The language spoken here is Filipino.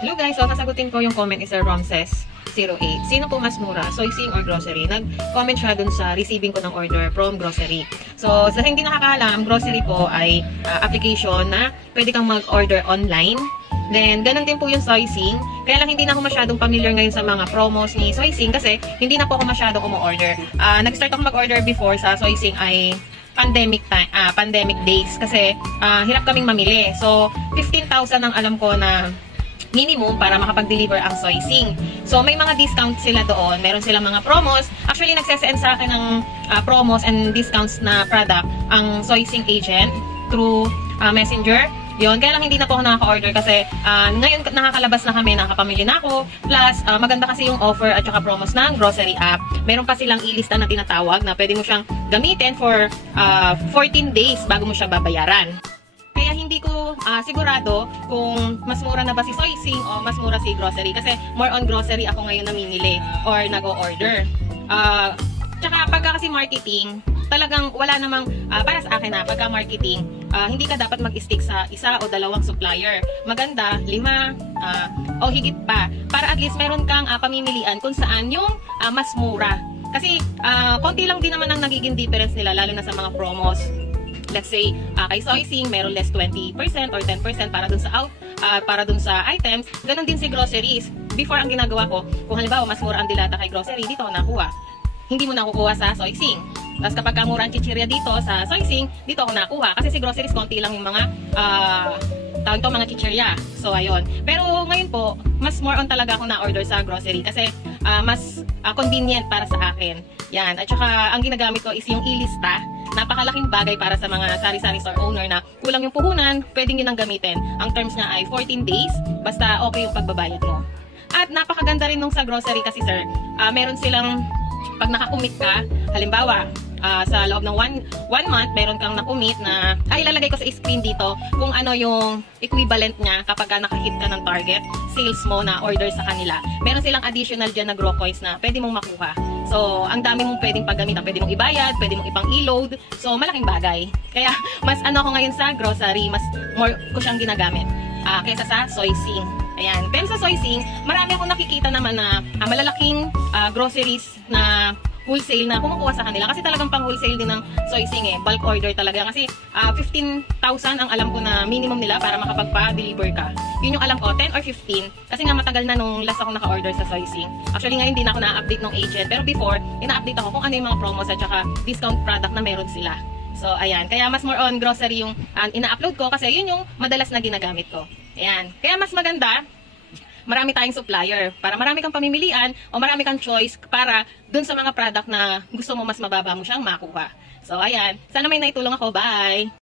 Hello guys, so sasagutin ko yung comment ni Sir Romses08. Sino po mas mura, soysing or grocery? Nag-comment siya dun sa receiving ko ng order from grocery. So sa hindi nakakaalam, grocery po ay application na pwede kang mag-order online. Then, ganun din po yung soysing. Kaya lang hindi na ako masyadong familiar ngayon sa mga promos ni soysing kasi hindi na po ako masyadong umu-order. Nag-start ako mag-order before sa soysing ay pandemic days kasi hirap kaming mamili. So, 15,000 ang alam ko na minimum para makapag-deliver ang soysing. So, may mga discount sila doon. Meron silang mga promos. Actually, nagsesend sa akin ng promos and discounts na product ang soysing agent through Messenger. Yun, kaya lang hindi na po ako nakaka-order kasi ngayon nakakalabas na kami, nakakapamili na ako. Plus, maganda kasi yung offer at saka promos ng grocery app. Meron pa silang ilista na tinatawag na pwede mo siyang gamitin for 14 days bago mo siya babayaran. Kaya hindi ko sigurado kung mas mura na ba si soysing o mas mura si grocery. Kasi more on grocery ako ngayon namimili or nag-o-order. Tsaka pagka kasi marketing, talagang wala namang, para sa akin pagka marketing, hindi ka dapat mag-stick sa isa o dalawang supplier. Maganda, 5 o higit pa. Para at least meron kang pamimilian kung saan yung mas mura. Kasi konti lang din naman ang nagiging difference nila, lalo na sa mga promos. Let's say, kay soysing, meron less 20% or 10% para dun sa items. Ganon din si groceries. Before, ang ginagawa ko, kung halimbawa mas mura ang dilata kay grocery, dito ako nakuha. Hindi mo nakukuha sa soysing. Tapos kapag mura ang chichirya dito sa soysing, dito ako nakuha. Kasi si groceries, konti lang yung mga tawag ito, mga chichirya. So, ayun. Pero ngayon po, mas more on talaga ako na-order sa grocery kasi mas convenient para sa akin. Yan. At saka, ang ginagamit ko is yung ilista. Napakalaking bagay para sa mga sari-sari store owner na kulang yung puhunan, pwedeng yun ang gamitin. Ang terms niya ay 14 days, basta okay yung pagbabayad mo. At napakaganda rin nung sa grocery kasi sir, meron silang, pag nakakumit ka, halimbawa, sa loob ng one month, meron kang nakumit na, ilalagay ko sa screen dito kung ano yung equivalent niya kapag nakahit ka ng target sales mo na order sa kanila. Meron silang additional dyan na grow coins na pwede mong makuha. So, ang dami mong pwedeng paggamitan. Pwede mong ibayad, pwede mong ipang e-load. So, malaking bagay. Kaya, mas ako ngayon sa grocery, mas more ko siyang ginagamit kaysa sa soysing. Ayan. Pero sa soysing, marami akong nakikita naman na malalaking groceries na wholesale na kumukuha sa kanila. Kasi talagang pang wholesale din ng soysing Bulk order talaga. Kasi 15,000 ang alam ko na minimum nila para makapagpa-deliver ka. Yun yung alam ko, 10 or 15. Kasi nga matagal na nung last ako naka-order sa soysing. Actually ngayon hindi na ako na-update ng agent. Pero before, ina-update ako kung ano yung mga promos at saka discount product na meron sila. So, ayan. Kaya mas more on grocery yung ina-upload ko kasi yun yung madalas na ginagamit ko. Ayan. Kaya mas maganda, marami tayong supplier para marami kang pamimilian o marami kang choice para dun sa mga product na gusto mo mas mababa mo siyang makuha. So, ayan. Sana may naitulong ako. Bye!